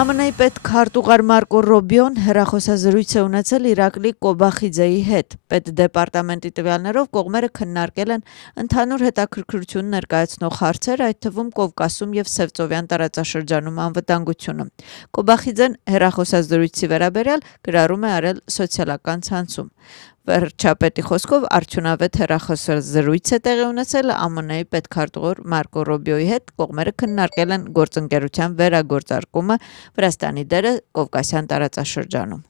ԱՄՆ-ի պետքարտուղար Մարկո Ռոբիոն հեռախոսազրույց է ունեցել Իրակլի Կոբախիձեի հետ։ Պետդեպարտամենտի տվյալներով կողմերը քննարկել են ընդհանուր հետաքրքրություն ներկայացնող հարցեր, այդ թվում Կովկասում և Սևծովյան տարածաշրջանում անվտանգությունը։ Կոբախիձեն հեռախոսազրույցի վերաբերյալ գրառում է արել սոցիալական ցանցում։ Վարչապետի խոսքով արդյունավետ հեռախոսազրույց է տեղի ունեցել ԱՄՆ-ի պետքարտուղար Մարկո Ռոբիոյի հետ, կողմերը քննարկել են գործընկերության վերագործարկումը, Վրաստանի դերը Կովկասյան տարածաշրջանում։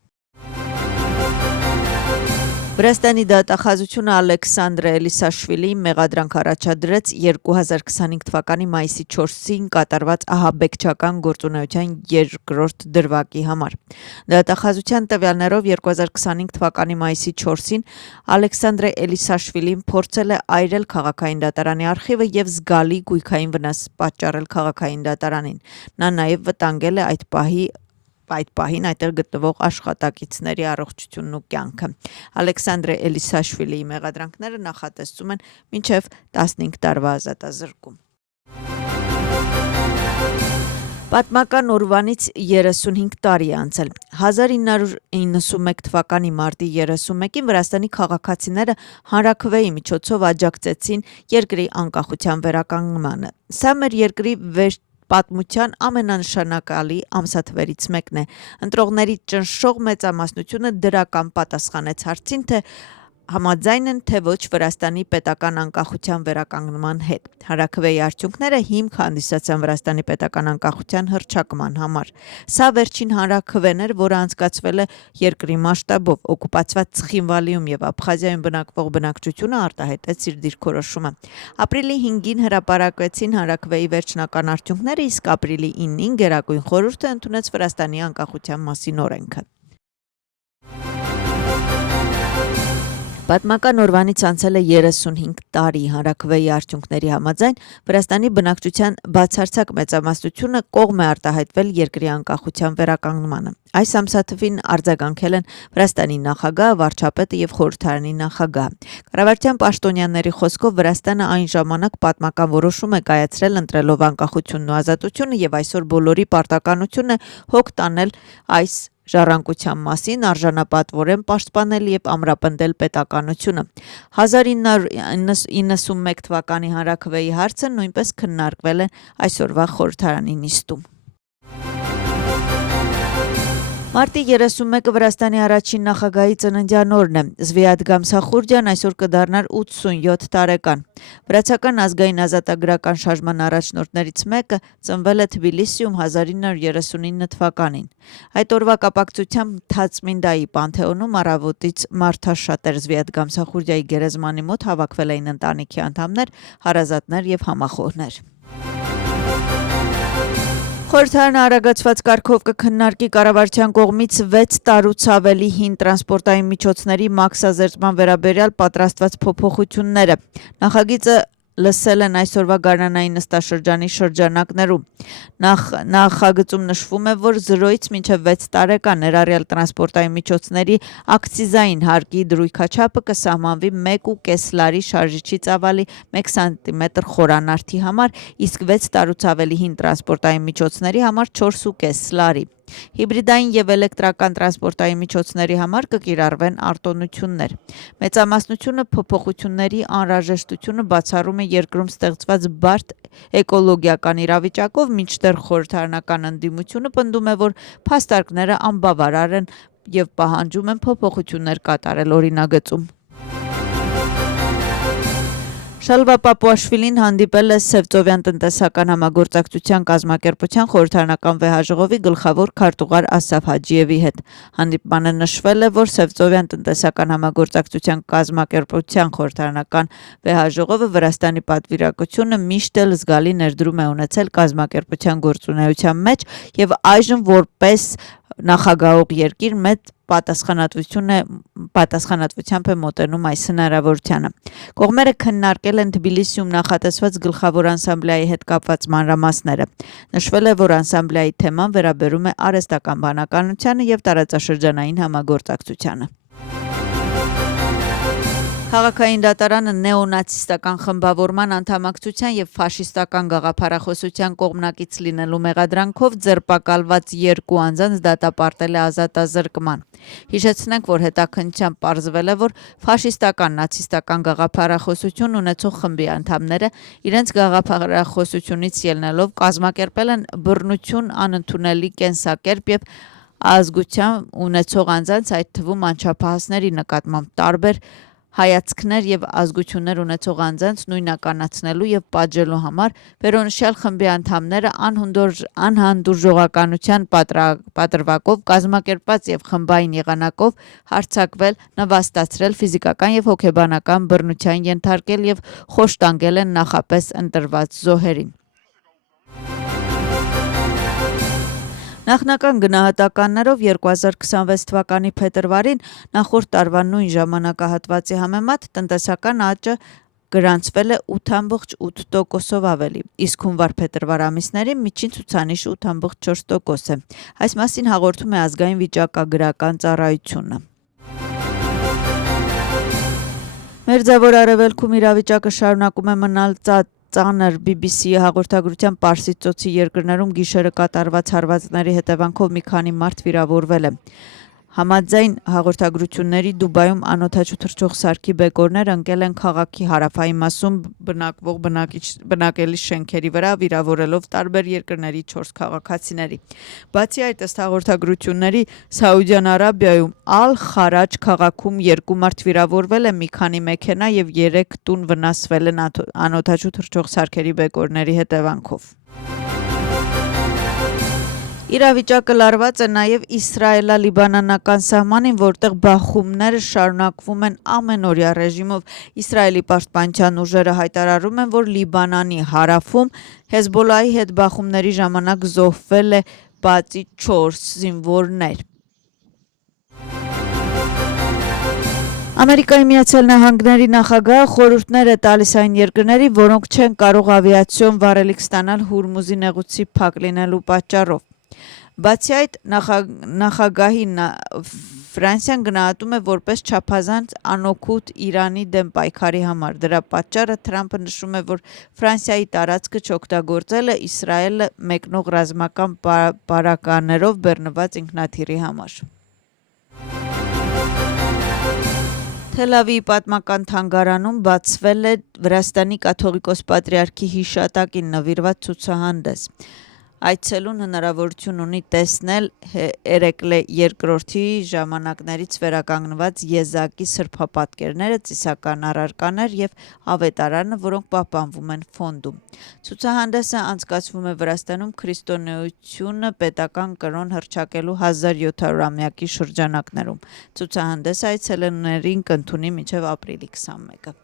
Վրաստանի դատախազությունը Ալեքսանդր Էլիսաշվիլիի մեղադրանք առաջադրեց 2025 թվականի մայիսի 4-ին կատարված ահաբեկչական գործունեության երկրորդ դրվագի համար։ Դատախազության տվյալներով 2025 թվականի մայիսի 4-ին Ալեքսանդր Էլիսաշվիլին փորձել է այրել քաղաքային դատարանի արխիվը և զգալի գույքային վնաս պատճառել քաղաքային դատարանին։ Նա նաև վտանգել է այդ պահին այդտեղ գտնվող աշխատակիցների առողջությունն ու կյանքը։ Ալեքսանդր Էլիսաշվիլիի մեղադրանքները նախատեսվում են մինչև 15 տարվա ազատազրկում։ Պատմական օրվանից 35 տարի է անցել։ 1991 թվականի մարտի 31-ին Վրաստանի քաղաքացիները հանրաքվեի միջոցով աջակցեցին երկրի անկախության վերականգնմանը։ Սա մեր երկրի պատմության ամենանշանակալի ամսաթվերից մեկն է։ Ընտրողների ճնշող մեծամասնությունը դրական պատասխանեց հարցին, թե համաձայն են, թե ոչ Վրաստանի պետական անկախության վերականգնման հետ։ Հանրաքվեի արդյունքները հիմք հանդիսացան Վրաստանի պետական անկախության հռչակման համար։ Սա վերջին հանրաքվեն էր, որը անցկացվել է երկրի մասշտաբով։ Օկուպացված Ցխինվալիում և Աբխազիայում բնակվող բնակչությունը արտահայտեց իր դիրքորոշումը։ Ապրիլի 5-ին հրապարակվեցին հանրաքվեի վերջնական արդյունքները, իսկ ապրիլի 9-ին Գերագույն խորհուրդը ընդունեց Վրաստանի անկախության մասին օրենքը։ Պատմական օրվանից անցել է 35 տարի։ Հանրաքվեի արդյունքների համաձայն Վրաստանի բնակչության բացարձակ մեծամասնությունը կողմ է արտահայտվել երկրի անկախության վերականգնմանը։ Այս ամսաթվին արձագանքել են Վրաստանի նախագահ, վարչապետը և խորհրդարանի նախագահը։ Կառավարության պաշտոնյաների խոսքով Վրաստանը այն ժամանակ պատմական որոշում է կայացրել ընտրելով անկախությունն ու ազատությունը և այսօր բոլորի պարտականություն է հոգ տանել այս ժառանգության մասին, արժանապատվորեն պաշտպանել և ամրապնդել պետականությունը։ 1991 թվականի հանրաքվեի հարցը նույնպես քննարկվել է այսօրվա խորհրդարանի նիստում։ Մարտի 31-ը Վրաստանի առաջին նախագահի ծննդյան օրն է։ Զվիատ Գամսախուրդյան այսօր կդառնար 87 տարեկան։ Վրացական ազգային ազատագրական շարժման առաջնորդներից մեկը ծնվել է Թբիլիսիում 1939 թվականին։ Այդ օրվա կապակցությամբ Թացմինդայի Պանթեոնում առավոտից մարդաշատ էր։ Զվիատ Գամսախուրդյայի գերեզմանի մոտ հավաքվել էին ընտանիքի անդամներ, հարազատներ և համախոհներ։ Խորհրդարանը արագացված կարգով կքննարկի կառավարության կողմից 6 տարուց ավելի հին տրանսպորտային միջոցների մաքսազերծման վերաբերյալ պատրաստված փոփոխությունները։ Նախագիծը լսել են այսօրվա գարնանային նստաշրջանի շրջանակներում։ Նախագծում նշվում է, որ 0-ից մինչև 6 տարեկան ներառյալ տրանսպորտային միջոցների ակցիզային հարկի դրույքաչափը կսահմանվի 1,5 լարի շարժիչի ծավալի 1 սմ խորանարդի համար, իսկ 6 տարուց ավելի հին տրանսպորտային միջոցների համար 4,5 լարի։ Հիբրիդային և էլեկտրական տրանսպորտային միջոցների համար կկիրառվեն արտոնություններ։ Մեծամասնությունը փոփոխությունների անհրաժեշտությունը բացառում է երկրում ստեղծված բարդ էկոլոգիական իրավիճակով, մինչդեռ խորհրդարանական ընդդիմությունը պնդում է, որ փաստարկները անբավարար են և պահանջում են փոփոխություններ կատարել օրինագծում։ Շալվա Պապուաշվիլին հանդիպել է Սևծովյան տնտեսական համագործակցության կազմակերպության խորհրդարանական վեհաժողովի գլխավոր քարտուղար Ասաֆ Հաջիևի հետ։ Հանդիպմանը նշվել է, որ Սևծովյան տնտեսական համագործակցության կազմակերպության խորհրդարանական վեհաժողովը Վրաստանի պատվիրակությունը միշտ էլ զգալի ներդրում է ունեցել կազմակերպության գործունեության մեջ և այժմ որպես նախագահող երկիր մեծ պատասխանատվությամբ է մոտենում այս հնարավորությանը։ Կողմերը քննարկել են Թբիլիսիում նախատեսված գլխավոր ասամբլեայի հետ կապված մանրամասները։ Նշվել է, որ ասամբլեայի թեման վերաբերում է արհեստական բանականությանը և տարածաշրջանային համագործակցությանը։ Քաղաքային դատարանը նեոնացիստական խմբավորման անդամակցության եւ ֆաշիստական գաղափարախոսության կողմնակից լինելու մեղադրանքով ձերբակալված 2 անձանց դատապարտել է ազատազրկման։ Հիշեցնենք, որ հետաքննությամբ պարզվել է, որ ֆաշիստական նացիստական գաղափարախոսություն ունեցող խմբի անդամները իրենց գաղափարախոսությունից ելնելով կազմակերպել են բռնություն, անընդունելի կենսակերպ եւ ազգության ունեցող անձանց, այդ թվում անչափահասների նկատմամբ տարբեր հայացքներ եւ ազգություններ ունեցող անձանց նույնականացնելու եւ պատժելու համար վերոնշյալ խմբի անդամները անհանդուրժողականության պատրվակով կազմակերպված եւ խմբային եղանակով հարձակվել, նվաստացրել, ֆիզիկական եւ հոգեբանական բռնության ենթարկել եւ խոշտանգել են նախապես ընտրված զոհերին։ Նախնական գնահատականներով 2026 թվականի փետրվարին նախորդ տարվա նույն ժամանակահատվածի համեմատ տնտեսական աճը գրանցվել է 8.8%-ով ավելի, իսկ հունվար-փետրվար ամիսներին միջին ցուցանիշ 8.4% է։ Այս մասին հաղորդում է ազգային վիճակագրական ծառայությունը։ Մերձավոր Արևելքում իրավիճակը շարունակում է մնալ ծանր BBC-ի հաղորդագրության Պարսից ծոցի երկրներում գիշերը կատարված հարվածների հետևանքով մի քանի մարդ վիրավորվել է։ Համաձայն հաղորդագրությունների Դուբայում անօդաչու թռչող սարքի բեկորներ ընկել են քաղաքի հարավային մասում բնակվող բնակելի շենքերի վրա, վիրավորելով տարբեր երկրների 4 քաղաքացիների։ Բացի այդ, ըստ հաղորդագրությունների, Սաուդյան Արաբիայում Ալ-Խարաջ քաղաքում 2 մարդ վիրավորվել է, մի քանի մեքենա եւ 3 տուն վնասվել են անօդաչու թռչող սարքերի բեկորների հետևանքով։ Իրավիճակը լարված է նաև իսրայելա-լիբանանական սահմանին, որտեղ բախումները շարունակվում են ամենօրյա ռեժիմով։ Իսրայելի պաշտպանության ուժերը հայտարարում են, որ Լիբանանի հարավում Հեզբոլլահի հետ բախումների ժամանակ զոհվել է բացի 4 զինվորներ։ Ամերիկայի Միացյալ Նահանգների նախագահը խորհուրդներ է տալիս այն երկրների, որոնք չեն կարող ավիացիոն վառելիք ստանալ Հուրմուզի նեղուցի փակ լինելու պատճառով։ Բացի այդ, նախագահի Ֆրանսիան գնահատում է որպես չափազանց անօգուտ Իրանի դեմ պայքարի համար։ Դրա պատճառը Թրամփը նշում է, որ Ֆրանսիայի տարածքը չօգտագործել է Իսրայելը մեկնող ռազմական պարականներով բռնված ինքնաթիռի համար։ Թել Ավիվի պատմական թանգարանում բացվել է Վրաստանի կաթողիկոս պատրիարքի հիշատակին նվիրված ցուցահանդես։ Այցելուն հնարավորություն ունի տեսնել Էրեկլե II-ի ժամանակներից վերականգնված եզակի սրբապատկերները, ծիսական առարկաներ եւ ավետարանը, որոնք պահպանվում են ֆոնդում։ Ցուցահանդեսը անցկացվում է Վրաստանում քրիստոնեությունը պետական կրոն հռչակելու 1700-ամյակի շրջանակներում։ Ցուցահանդեսը այցելուներին կընդունի մինչև ապրիլի 21-ը։